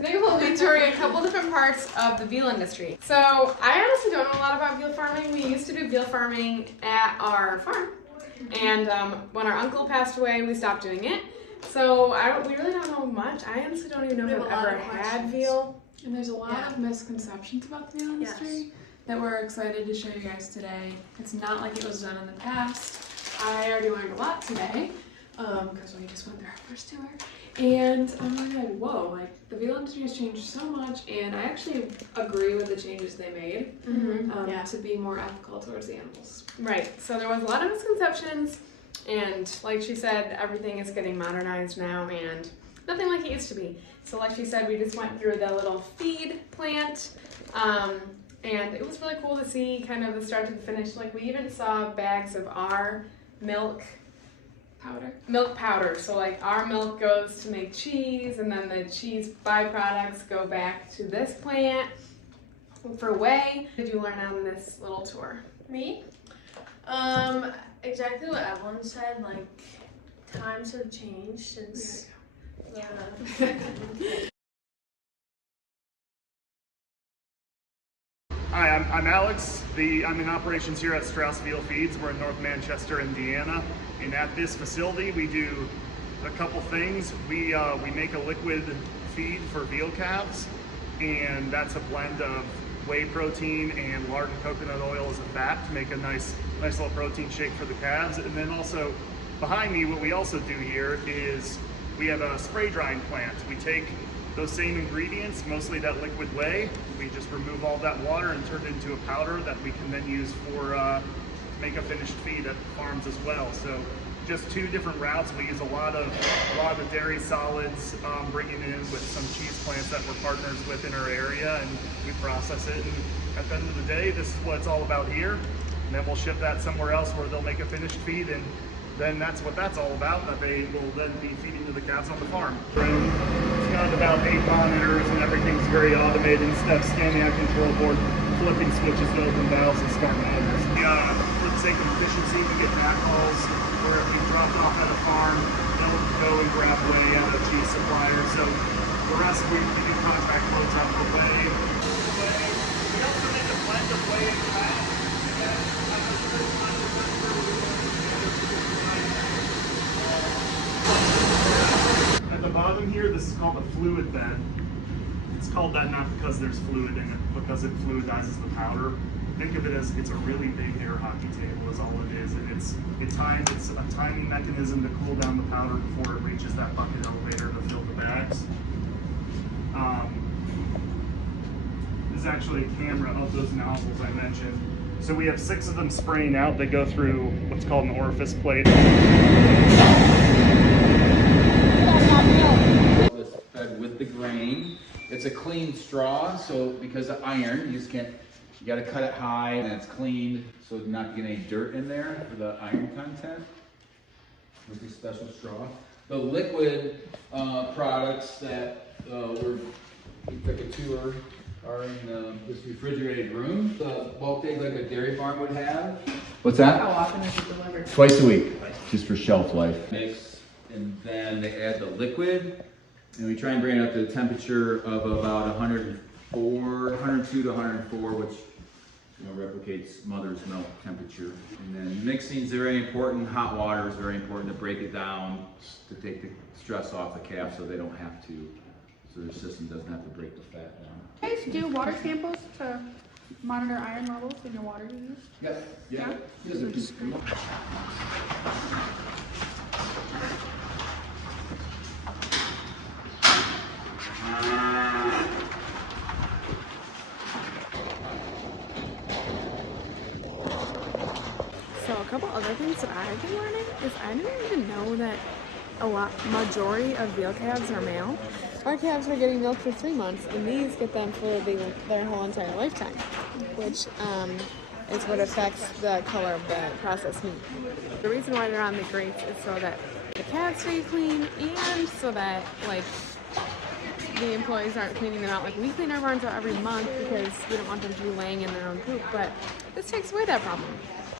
Today we'll be touring a couple different parts of the veal industry. So I honestly don't know a lot about veal farming. We used to do veal farming at our farm. And when our uncle passed away, we stopped doing it. So we really don't know much. I honestly don't even know if I've ever had veal. And there's a lot of misconceptions about the veal industry that we're excited to show you guys today. It's not like it was done in the past. I already learned a lot today because we just went through our first tour. And I'm like, whoa, like the veal industry has changed so much, and I actually agree with the changes they made to be more ethical towards the animals. Right, so there was a lot of misconceptions, and like she said, everything is getting modernized now and nothing like it used to be. So like she said, we just went through the little feed plant, and it was really cool to see kind of the start to the finish. Like we even saw bags of our milk powder. So like our milk goes to make cheese, and then the cheese byproducts go back to this plant for whey. What did you learn on this little tour? Me? Exactly what Evelyn said, like times have changed since Hi, I'm Alex. I'm in operations here at Strauss Veal Feeds. We're in North Manchester, Indiana. And at this facility, we do a couple things. We make a liquid feed for veal calves, and that's a blend of whey protein and lard and coconut oil as a fat to make a nice little protein shake for the calves. And then also behind me, what we also do here is we have a spray drying plant. We take those same ingredients, mostly that liquid whey, we just remove all that water and turn it into a powder that we can then use for make a finished feed at farms as well. So just two different routes. We use a lot of dairy solids, bringing in with some cheese plants that we're partners with in our area, and we process it. And at the end of the day, this is what it's all about here. And then we'll ship that somewhere else where they'll make a finished feed, and then that's what that's all about, that they will then be feeding to the calves on the farm. It's got about 8 monitors, and everything's very automated. Instead of standing at a control board, flipping switches to open valves and start motors. For the sake of efficiency, we get back calls where if we dropped off at a farm, they'll go and grab whey at a cheese supplier. So for us, we do contract loads out for whey. We also make a blend of whey and fat. At the bottom here, this is called a fluid bed. It's called that not because there's fluid in it, because it fluidizes the powder. Think of it as it's a really big air hockey table is all it is, and it's a timing mechanism to cool down the powder before it reaches that bucket elevator to fill the bags. This is actually a camera of those nozzles I mentioned. So we have 6 of them spraying out. They go through what's called an orifice plate. It's fed with the grain. It's a clean straw, so because of iron, you got to cut it high, and it's cleaned so not to get any dirt in there for the iron content with this special straw. The liquid products that we took a tour are in this refrigerated room, the bulk egg like a dairy farm would have. What's that? How often is it delivered? Twice a week, just for shelf life. Mix, and then they add the liquid, and we try and bring it up to the temperature of about 102 to 104, which replicates mother's milk temperature. And then mixing is very important. Hot water is very important to break it down, to take the stress off the calf so they don't have to, so their system doesn't have to break the fat down. You guys do water samples to monitor iron levels in your water you use? Yeah. So a couple other things that I've been learning is I didn't even know that majority of veal calves are male. Our calves are getting milk for 3 months, and these get them for their whole entire lifetime, which is what affects the color of the processed meat. The reason why they're on the grates is so that the calves stay clean, and so that the employees aren't cleaning them out. Like we clean our barns out every month because we don't want them to be laying in their own poop, but this takes away that problem.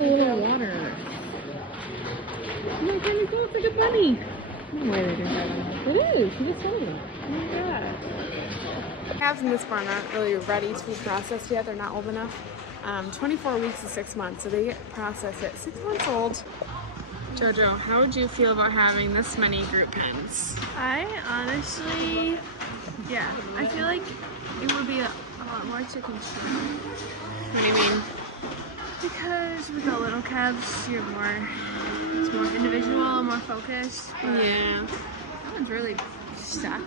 A little water. Oh my goodness, it looks like a bunny. No way they didn't have one. It is. She just told me. Oh my god. Calves in this barn aren't really ready to be processed yet. They're not old enough. 24 weeks to 6 months, so they get processed at 6 months old. Jojo, how would you feel about having this many group hens? I honestly, yeah, I feel like it would be a lot more to control. What do you mean? Because with the little calves, it's more individual, more focused. But Yeah. that one's really stuck.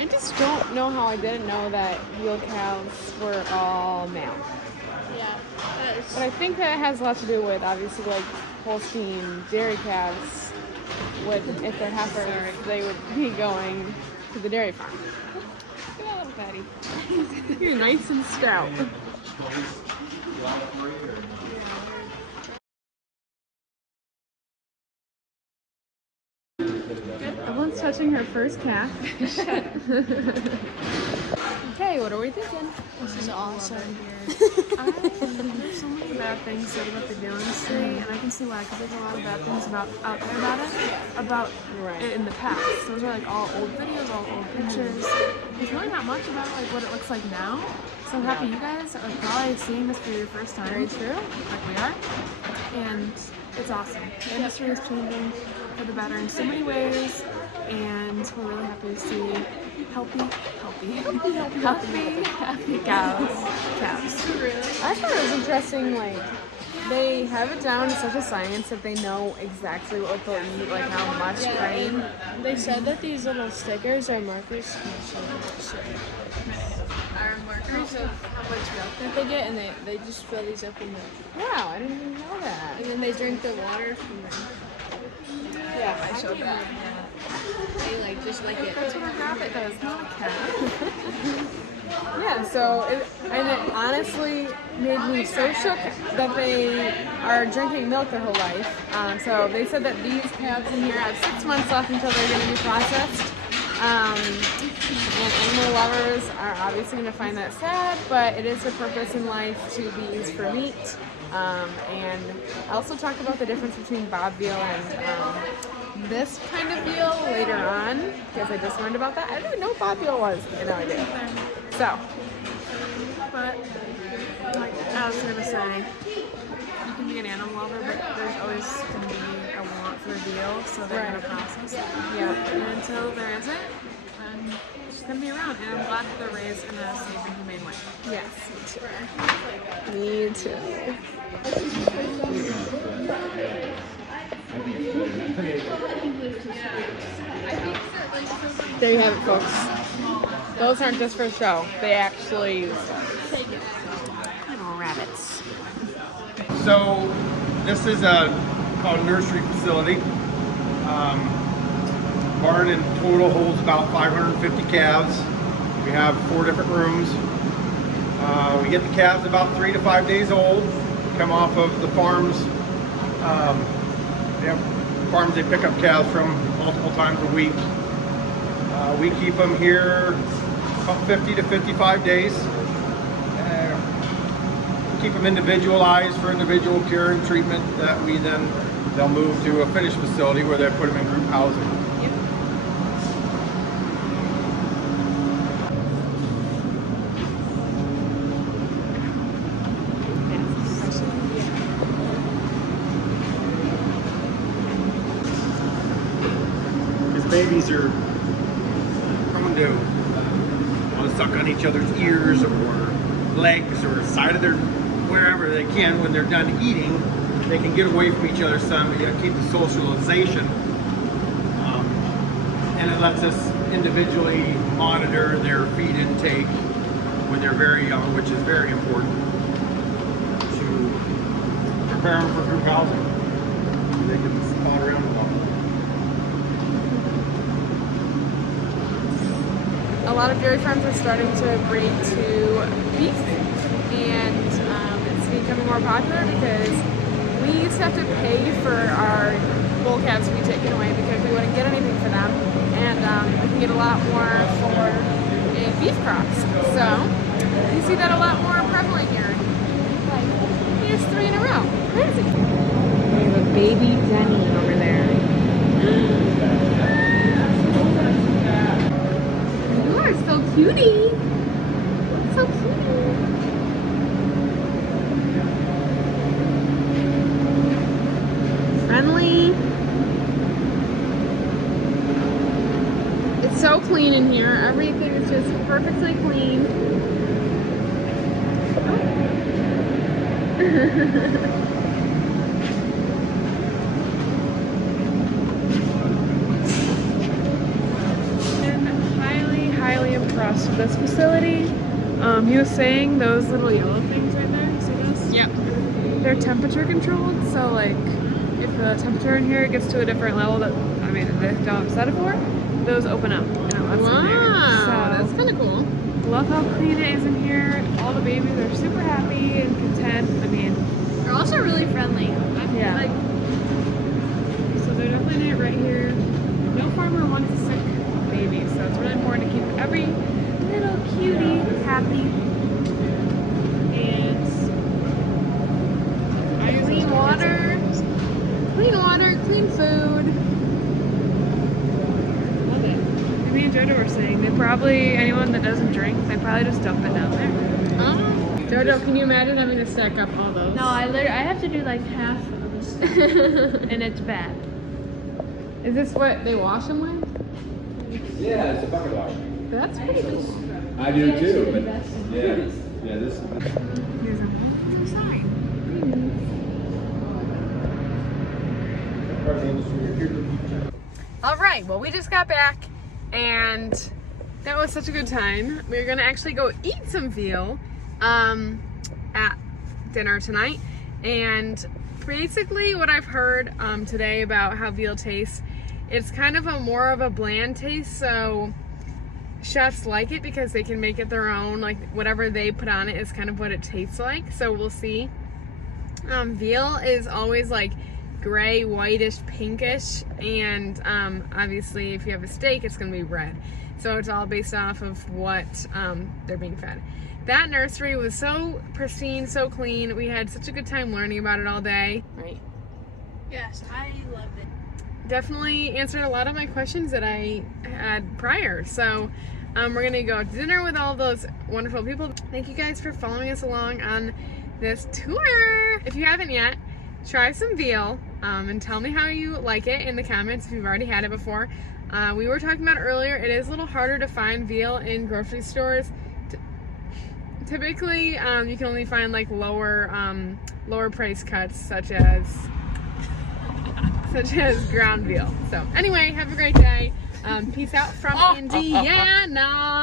I just don't know how I didn't know that veal calves were all male. Yeah, But I think that has a lot to do with, obviously, like Holstein dairy calves would, if they're heifers, they would be going to the dairy farm. Look at that little fatty. You're nice and stout. Evelyn's touching her first calf. Okay, what are we thinking? this is awesome. There's so many bad things said about the veal industry, and I can see why, because there's a lot of bad things out there about it in the past. Those are like all old videos, all old pictures. There's really not much about like what it looks like now. So I'm happy you guys are probably seeing this for your first time. Very true. Like we are. And it's awesome. The industry is changing for the better in so many ways, and we're really happy to see healthy cows. I thought it was interesting, like, they have it down to such a science that they know exactly what they'll eat, like how much grain. They said that these little stickers are markers. Are markers of how much milk that they get, and they just fill these up in milk. Wow, I didn't even know that. And then they drink the water from them. Yeah, I showed that. They just like it. That's what a rabbit does, not a cat. Yeah, so it honestly made me so shook that they are drinking milk their whole life. So they said that these calves in here have 6 months left until they're going to be processed. And animal lovers are obviously going to find that sad, but it is their purpose in life to be used for meat. And I also talked about the difference between Bob veal and this kind of veal later on, because I just learned about that. I didn't even know what Bob veal was. I had no idea. So, But like I was gonna say, you can be an animal lover, but there's always gonna be a want for veal, so they're gonna process it. yeah. And until there isn't, then it's gonna be around. And I'm glad that they're raised in a safe and humane way. Yes, me too. There you have it, folks. Those aren't just for show. They actually use them. Little rabbits. So this is called a nursery facility. Barn in total holds about 550 calves. We have 4 different rooms. We get the calves about 3 to 5 days old. Come off of the farms. They have farms they pick up calves from multiple times a week. We keep them here about 50 to 55 days. Keep them individualized for individual care and treatment that they'll move to a finished facility where they put them in group housing. These babies are prone to want to suck on each other's ears or legs or side of their wherever they can. When they're done eating, they can get away from each other some, but you gotta keep the socialization. And it lets us individually monitor their feed intake when they're very young, which is very important to prepare them for group housing. They can spot around well. A lot of dairy farms are starting to breed to beef, and it's becoming more popular because we used to have to pay for our bull calves to be taken away because we wouldn't get anything for them, and we can get a lot more for a beef cross. So you see that a lot more prevalent here. Like, here's 3 in a row. Crazy. We have a baby Denny over there. so cutie. So cutie. Friendly. It's so clean in here. Everything is just perfectly clean. Highly impressed with this facility. He was saying those little yellow things right there, see those? Yep. They're temperature controlled, so like if the temperature in here gets to a different level that, I mean, they don't set it for, those open up and it lets in there. So, that's kind of cool. love how clean it is in here. All the babies are super happy and content. I mean, They're also really friendly. yeah. So they're definitely not right here. No farmer wants a sick baby, so it's really important to keep every little cutie happy. And clean water, clean food. Love it. And me and Jojo were saying they probably, anyone that doesn't drink, they probably just dump it down there. Jojo, can you imagine having to stack up all those? No, I have to do like half of this stuff. And it's bad. Is this what they wash them with? Yeah, it's a bucket wash. That's pretty cool. I do too, but yeah, this. Here's a sign. All right, well, we just got back and that was such a good time. We're gonna actually go eat some veal at dinner tonight. And basically what I've heard today about how veal tastes, it's kind of more of a bland taste, so chefs like it because they can make it their own, like whatever they put on it is kind of what it tastes like, so we'll see. Veal is always like gray, whitish, pinkish, and obviously if you have a steak it's gonna be red, so it's all based off of what they're being fed. That nursery was so pristine, so clean. We had such a good time learning about it all day. Right. Yes, I loved it. Definitely answered a lot of my questions that I had prior. So we're gonna go to dinner with all those wonderful people. Thank you guys for following us along on this tour. If you haven't yet, try some veal and tell me how you like it in the comments if you've already had it before. We were talking about earlier, it is a little harder to find veal in grocery stores. Typically, you can only find like lower price cuts, such as ground veal. So anyway, have a great day. Peace out from Indiana.